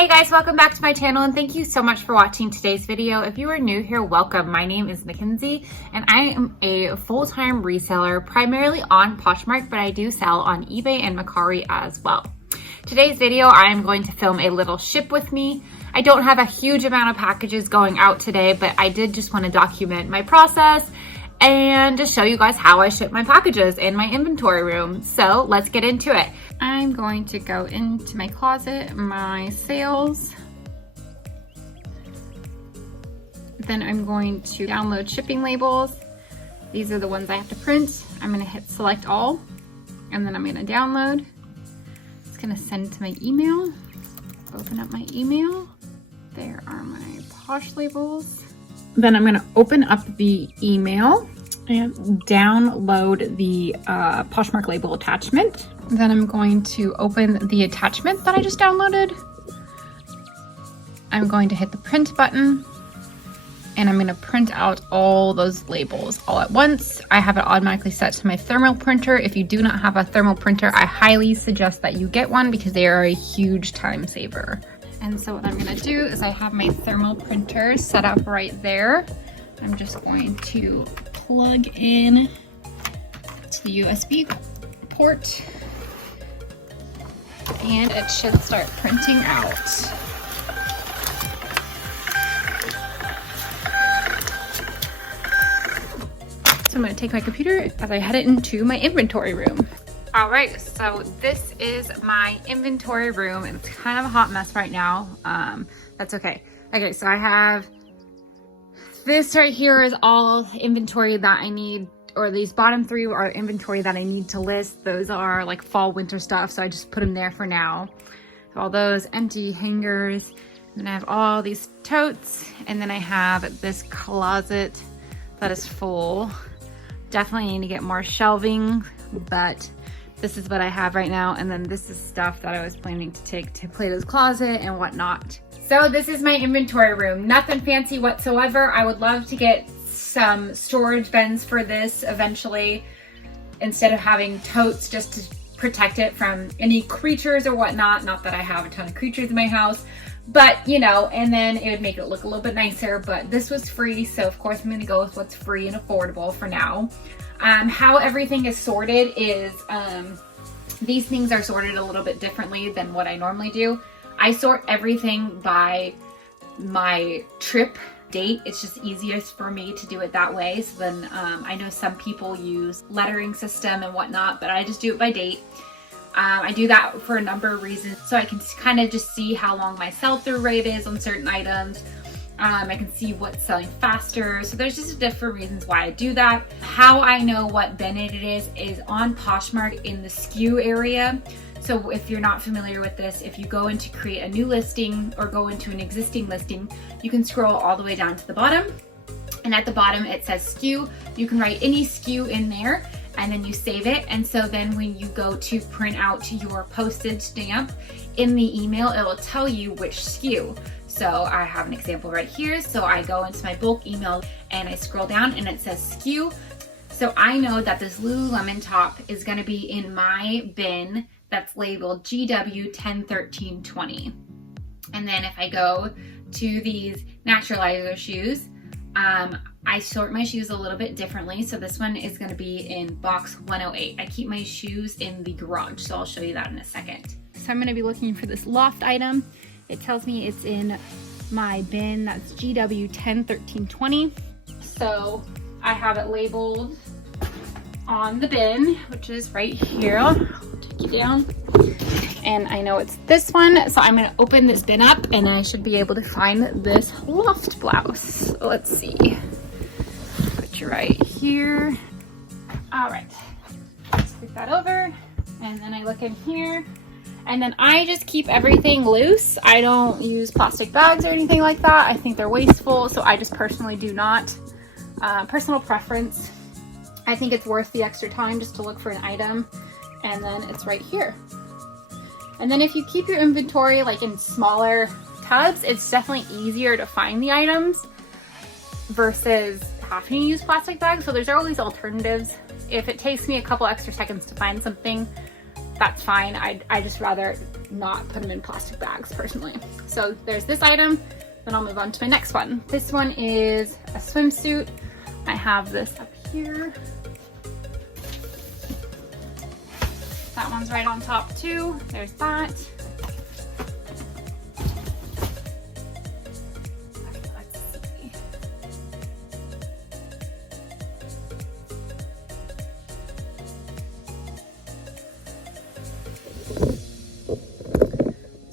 Hey guys, welcome back to my channel and thank you so much for watching today's video. If you are new here, welcome. My name is Mackenzie and I am a full-time reseller primarily on Poshmark, but I do sell on eBay and Mercari as well. Today's video, I am going to film a little ship with me. I don't have a huge amount of packages going out today, but I did just want to document my process and just show you guys how I ship my packages in my inventory room. So let's get into it. I'm going to go into my closet, my sales. Then I'm going to download shipping labels. These are the ones I have to print. I'm going to hit select all, and then I'm going to download. It's going to send to my email. Open up my email. There are my Posh labels. Then I'm going to open up the email and download the Poshmark label attachment. Then I'm going to open the attachment that I just downloaded. I'm going to hit the print button and I'm going to print out all those labels all at once. I have it automatically set to my thermal printer. If you do not have a thermal printer, I highly suggest that you get one because they are a huge time saver. And so what I'm going to do is I have my thermal printer set up right there. I'm just going to plug in to the USB port and it should start printing out. So I'm going to take my computer as I head into my inventory room. All right, so this is my inventory room. It's kind of a hot mess right now. That's okay. Okay, so I have this right here is all inventory that I need, or these bottom three are inventory that I need to list. Those are like fall winter stuff, so I just put them there for now. All those empty hangers. And then I have all these totes, and then I have this closet that is full. Definitely need to get more shelving, but this is what I have right now. And then this is stuff that I was planning to take to Plato's Closet and whatnot. So this is my inventory room. Nothing fancy whatsoever. I would love to get some storage bins for this eventually, instead of having totes just to protect it from any creatures or whatnot. Not that I have a ton of creatures in my house, but you know, and then it would make it look a little bit nicer. But this was free, so of course I'm gonna go with what's free and affordable for now. How everything is sorted is, these things are sorted a little bit differently than what I normally do. I sort everything by my trip date. It's just easiest for me to do it that way. So then I know some people use lettering system and whatnot, but I just do it by date. I do that for a number of reasons. So I can kind of just see how long my sell-through rate is on certain items. I can see what's selling faster. So there's just different reasons why I do that. How I know what bin it is on Poshmark in the SKU area. So if you're not familiar with this, if you go in to create a new listing or go into an existing listing, you can scroll all the way down to the bottom. And at the bottom it says SKU. You can write any SKU in there and then you save it. And so then when you go to print out your postage stamp in the email, it will tell you which SKU. So I have an example right here. So I go into my bulk email and I scroll down and it says SKU. So I know that this Lululemon top is going to be in my bin that's labeled GW 101320. And then if I go to these Naturalizer shoes, I sort my shoes a little bit differently. So this one is going to be in box 108. I keep my shoes in the garage, so I'll show you that in a second. So I'm going to be looking for this loft item. It tells me it's in my bin that's GW 101320. So I have it labeled on the bin, which is right here. I'll take you down. And I know it's this one. So I'm going to open this bin up and I should be able to find this loft blouse. Let's see. Put you right here. All right. Stick that over. And then I look in here. And then I just keep everything loose. I don't use plastic bags or anything like that. I think they're wasteful. So I just personally do not. Personal preference. I think it's worth the extra time just to look for an item. And then it's right here. And then if you keep your inventory like in smaller tubs, it's definitely easier to find the items versus having to use plastic bags. So there's always alternatives. If it takes me a couple extra seconds to find something, that's fine. I just rather not put them in plastic bags personally. So there's this item, then I'll move on to my next one. This one is a swimsuit. I have this up here. That one's right on top too. There's that. Okay, let's see.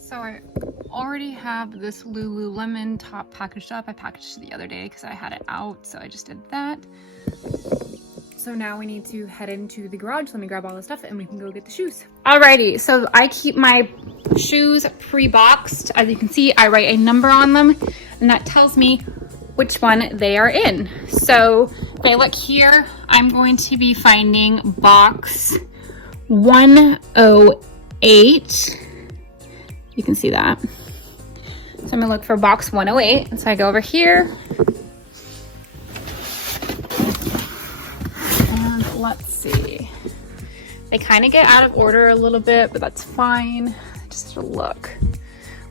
So I already have this Lululemon top packaged up. I packaged it the other day because I had it out, so I just did that. So now we need to head into the garage. Let me grab all the stuff and we can go get the shoes. Alrighty, so I keep my shoes pre-boxed. As you can see, I write a number on them and that tells me which one they are in. So if I look here, I'm going to be finding box 108. You can see that. So I'm gonna look for box 108. And so I go over here. Let's see. They kind of get out of order a little bit, but that's fine. Just a look.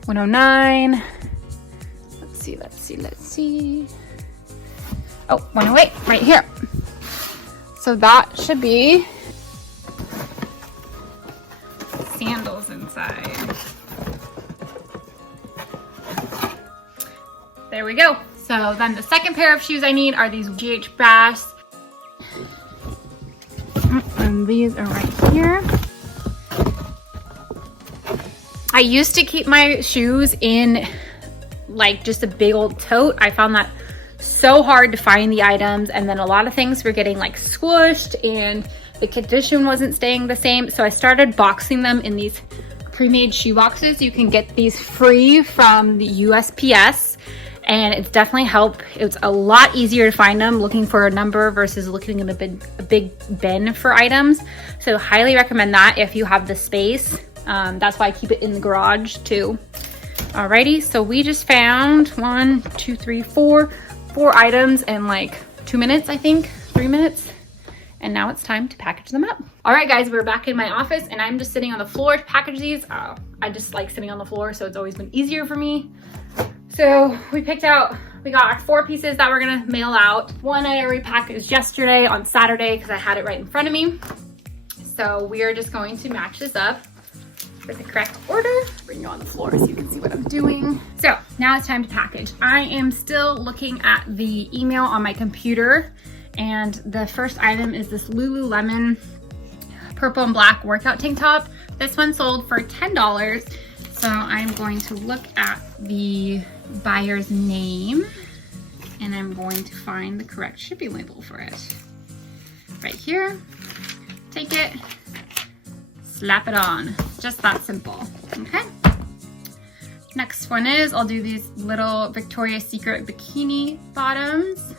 109. Let's see. Oh, 108 right here. So that should be sandals inside. There we go. So then the second pair of shoes I need are these GH Bass. And these are right here. I used to keep my shoes in like just a big old tote. I found that so hard to find the items, and then a lot of things were getting like squished and the condition wasn't staying the same. So I started boxing them in these pre-made shoe boxes. You can get these free from the USPS. And it's definitely helped. It's a lot easier to find them looking for a number versus looking in a big bin for items. So highly recommend that if you have the space. That's why I keep it in the garage too. Alrighty, so we just found 1, 2, 3, 4 items in like 2 minutes, I think, 3 minutes. And now it's time to package them up. All right, guys, we're back in my office and I'm just sitting on the floor to package these. I just like sitting on the floor, so it's always been easier for me. So we got our 4 pieces that we're gonna mail out. One I already packaged yesterday on Saturday because I had it right in front of me. So we are just going to match this up with the correct order. Bring you on the floor so you can see what I'm doing. So now it's time to package. I am still looking at the email on my computer, and the first item is this Lululemon purple and black workout tank top. This one sold for $10. So I'm going to look at the buyer's name and I'm going to find the correct shipping label for it. Right here, take it, slap it on. Just that simple, okay? Next one is, I'll do these little Victoria's Secret bikini bottoms.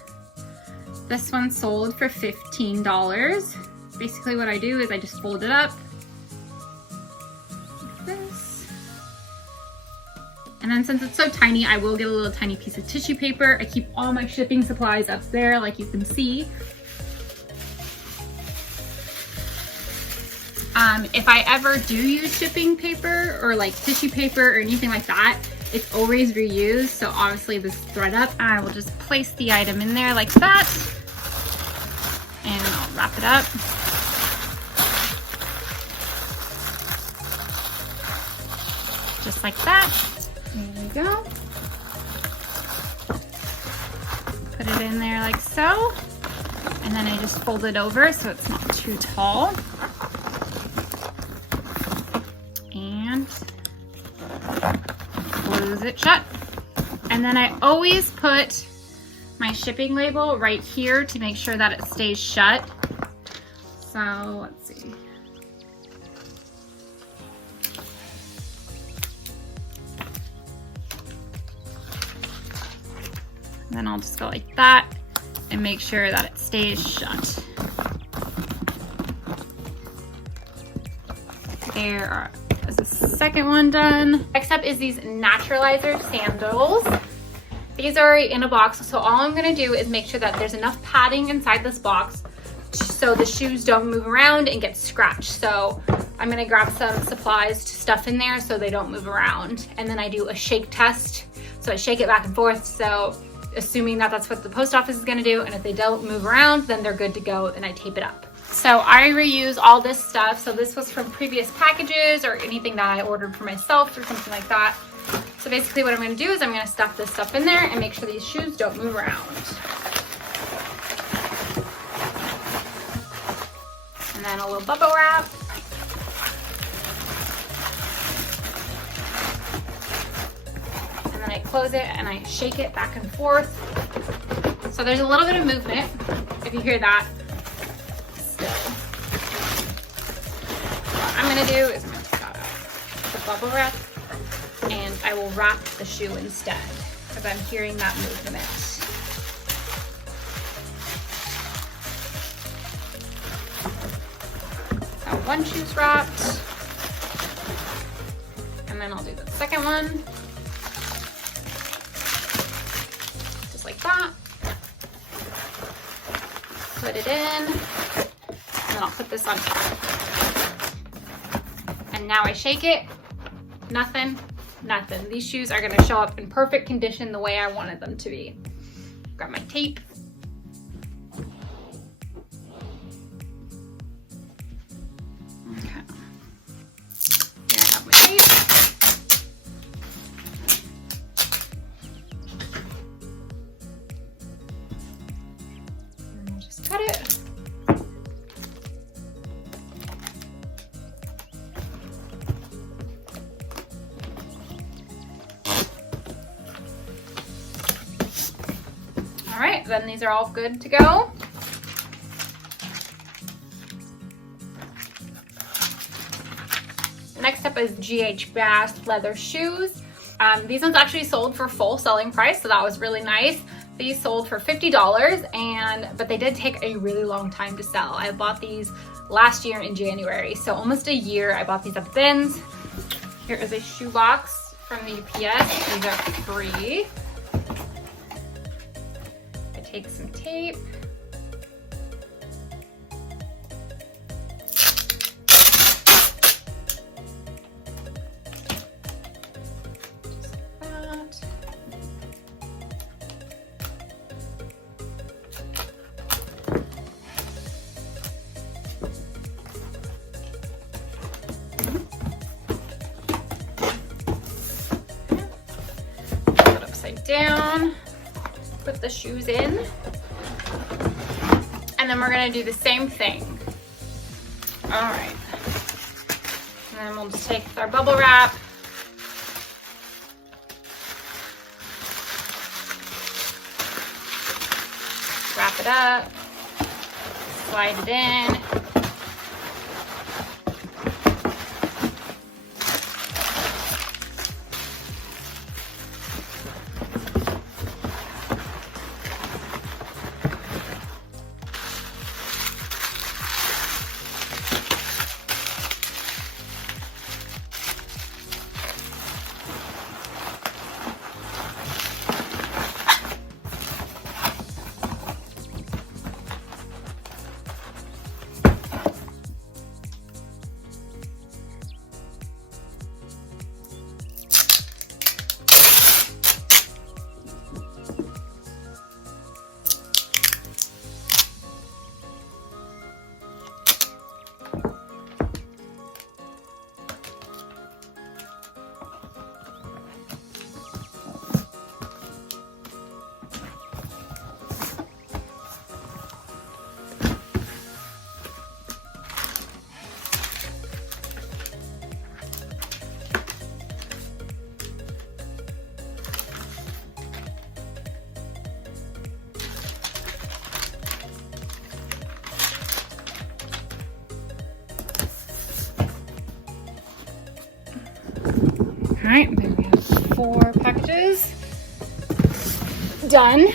This one sold for $15. Basically what I do is I just fold it up like this. And then since it's so tiny, I will get a little tiny piece of tissue paper. I keep all my shipping supplies up there, like you can see. If I ever do use shipping paper or like tissue paper or anything like that, it's always reused. So obviously this thread up, I will just place the item in there like that. And I'll wrap it up. Just like that. There we go. Put it in there like so. And then I just fold it over so it's not too tall. And close it shut. And then I always put my shipping label right here to make sure that it stays shut. So let's see. And then I'll just go like that and make sure that it stays shut. There is the second one done. Next up is these Naturalizer Sandals. These are in a box, so all I'm gonna do is make sure that there's enough padding inside this box so the shoes don't move around and get scratched. So I'm gonna grab some supplies to stuff in there so they don't move around. And then I do a shake test. So I shake it back and forth. So assuming that that's what the post office is gonna do, and if they don't move around, then they're good to go, and I tape it up. So I reuse all this stuff. So this was from previous packages or anything that I ordered for myself or something like that. So basically what I'm gonna do is I'm gonna stuff this stuff in there and make sure these shoes don't move around. And then a little bubble wrap. And then I close it and I shake it back and forth. So there's a little bit of movement, if you hear that. Still. What I'm gonna do is I'm gonna take out the bubble wrap and I will wrap the shoe instead because I'm hearing that movement. So one shoe's wrapped, and then I'll do the second one, just like that. Put it in, and then I'll put this on top. And now I shake it, nothing. These shoes are gonna show up in perfect condition the way I wanted them to be. Grab my tape. Okay. Here I have my tape. And just cut it. All right, then these are all good to go. Next up is GH Bass leather shoes. These ones actually sold for full selling price, so that was really nice. These sold for $50, but they did take a really long time to sell. I bought these last year in January, so almost a year. I bought these at the bins. Here is a shoe box from the UPS. These are free. Take some tape. Just like that. Put it upside down. Put the shoes in, and then we're gonna do the same thing. All right, and then we'll just take our bubble wrap, wrap it up, slide it in. All right, then we have 4 packages done.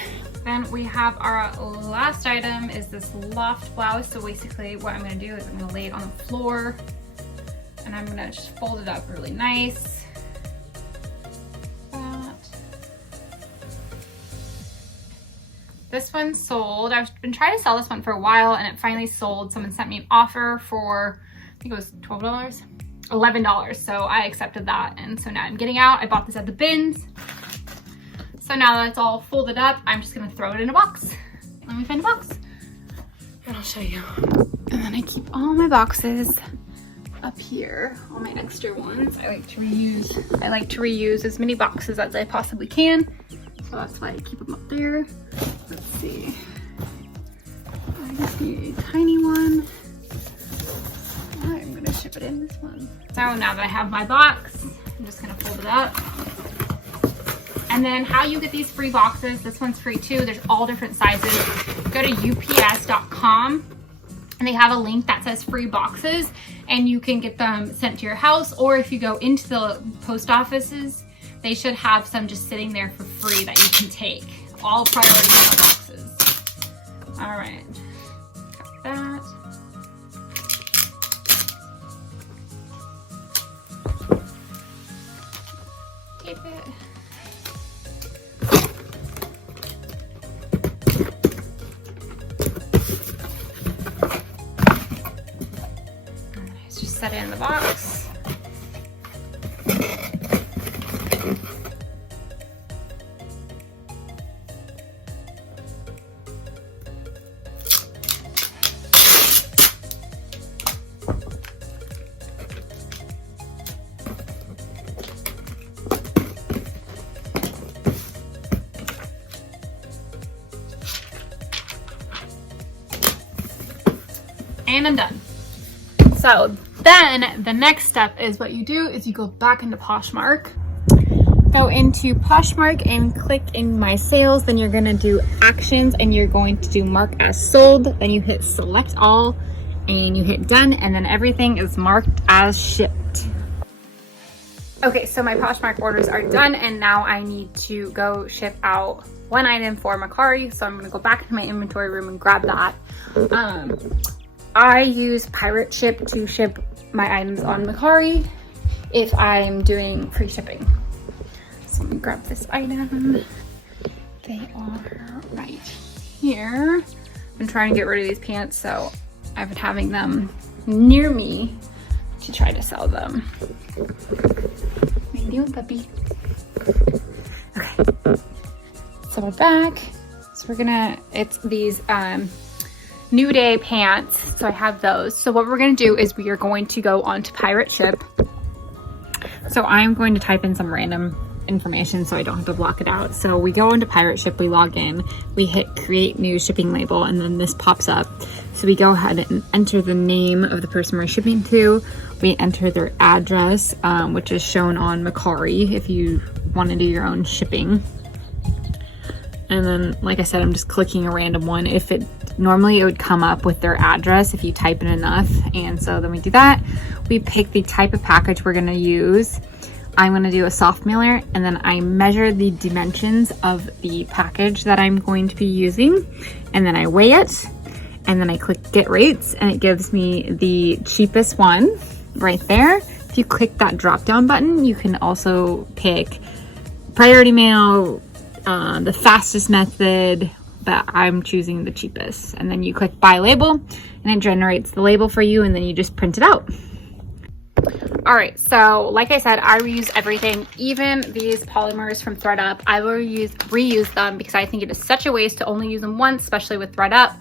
Then we have our last item is this loft blouse. So basically what I'm gonna do is I'm gonna lay it on the floor and I'm gonna just fold it up really nice. This one sold. I've been trying to sell this one for a while and it finally sold. Someone sent me an offer for think it was $12, $11. So I accepted that. And so now I'm getting out. I bought this at the bins. So now that it's all folded up, I'm just gonna throw it in a box. Let me find a box and I'll show you. And then I keep all my boxes up here, all my extra ones. I like to reuse as many boxes as I possibly can. So that's why I keep them up there. Let's see. I just need a tiny one. I'm gonna ship it in this one. So now that I have my box, I'm just gonna fold it up. And then how you get these free boxes, this one's free too. There's all different sizes. Go to ups.com and they have a link that says free boxes and you can get them sent to your house, or if you go into the post offices, they should have some just sitting there for free that you can take. All priority mail boxes. All right, got that. Tape it. Just set it in the box. And I'm done. So then the next step is what you do is you go back into Poshmark. Go into Poshmark and click in my sales. Then you're gonna do actions and you're going to do mark as sold. Then you hit select all and you hit done, and then everything is marked as shipped. Okay, so my Poshmark orders are done and now I need to go ship out one item for Macari. So I'm gonna go back into my inventory room and grab that. I use pirate ship to ship my items on Macari if I'm doing free shipping. So let me grab this item. They are right here. I'm trying to get rid of these pants, so I've been having them near me to try to sell them. How you doing, puppy? Okay, so we're back. So we're gonna, it's these New Day pants, so I have those. So what we're gonna do is we are going to go onto pirate ship. So I'm going to type in some random information so I don't have to block it out. So we go into pirate ship, we log in, we hit create new shipping label, and then this pops up. So we go ahead and enter the name of the person we're shipping to. We enter their address, which is shown on Macari if you want to do your own shipping. And then, like I said, I'm just clicking a random one. Normally it would come up with their address if you type in enough. And so then we do that. We pick the type of package we're gonna use. I'm gonna do a soft mailer, and then I measure the dimensions of the package that I'm going to be using. And then I weigh it, and then I click get rates, and it gives me the cheapest one right there. If you click that drop down button, you can also pick priority mail, the fastest method, but I'm choosing the cheapest. And then you click buy label and it generates the label for you, and then you just print it out. All right, so like I said, I reuse everything, even these polymers from ThredUp. I will reuse them because I think it is such a waste to only use them once, especially with ThredUp.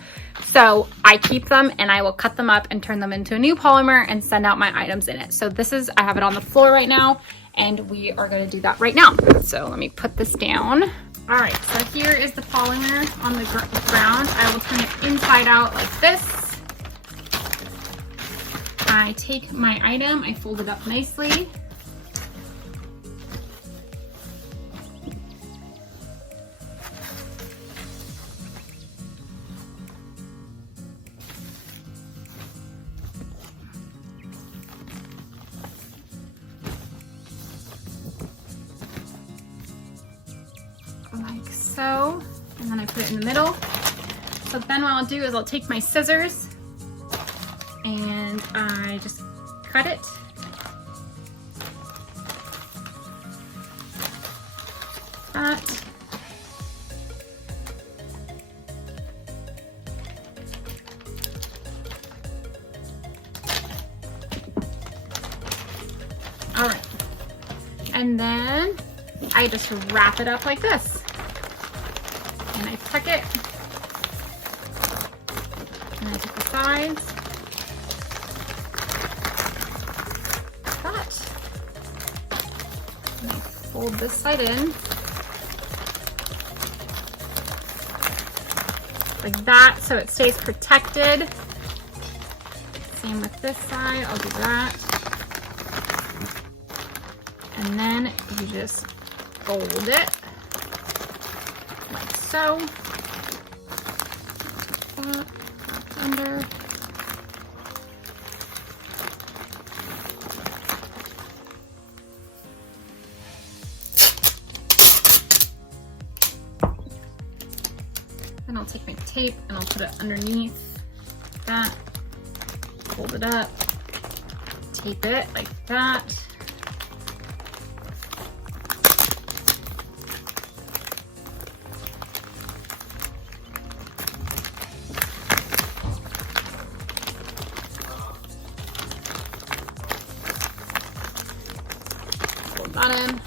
So I keep them and I will cut them up and turn them into a new polymer and send out my items in it. So this is, I have it on the floor right now, and we are going to do that right now. So let me put this down. All right, so here is the polymer on the ground. I will turn it inside out like this. I take my item, I fold it up nicely. Like so, and then I put it in the middle. So then what I'll do is I'll take my scissors and I just cut it. That. And then I just wrap it up like this. And I tuck it. And I take the sides. Like that. And I fold this side in. Like that, so it stays protected. Same with this side, I'll do that. And then you just fold it, like so. That, that's under. Then I'll take my tape and I'll put it underneath that. Fold it up, tape it like that. Fold that in.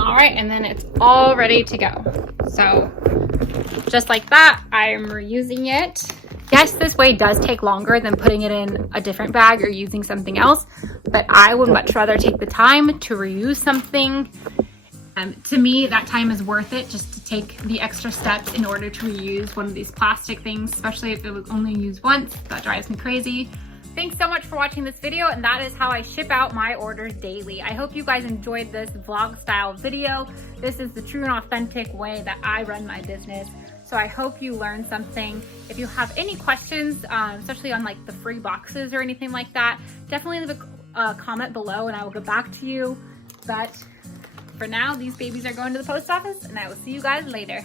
All right, and then it's all ready to go. So just like that, I'm reusing it. Yes, this way does take longer than putting it in a different bag or using something else, but I would much rather take the time to reuse something. To me, that time is worth it, just to take the extra steps in order to reuse one of these plastic things, especially if it was only used once. That drives me crazy. Thanks so much for watching this video, and that is how I ship out my orders daily. I hope you guys enjoyed this vlog style video. This is the true and authentic way that I run my business. So I hope you learned something. If you have any questions, especially on like the free boxes or anything like that, definitely leave a comment below and I will get back to you. But for now, these babies are going to the post office, and I will see you guys later.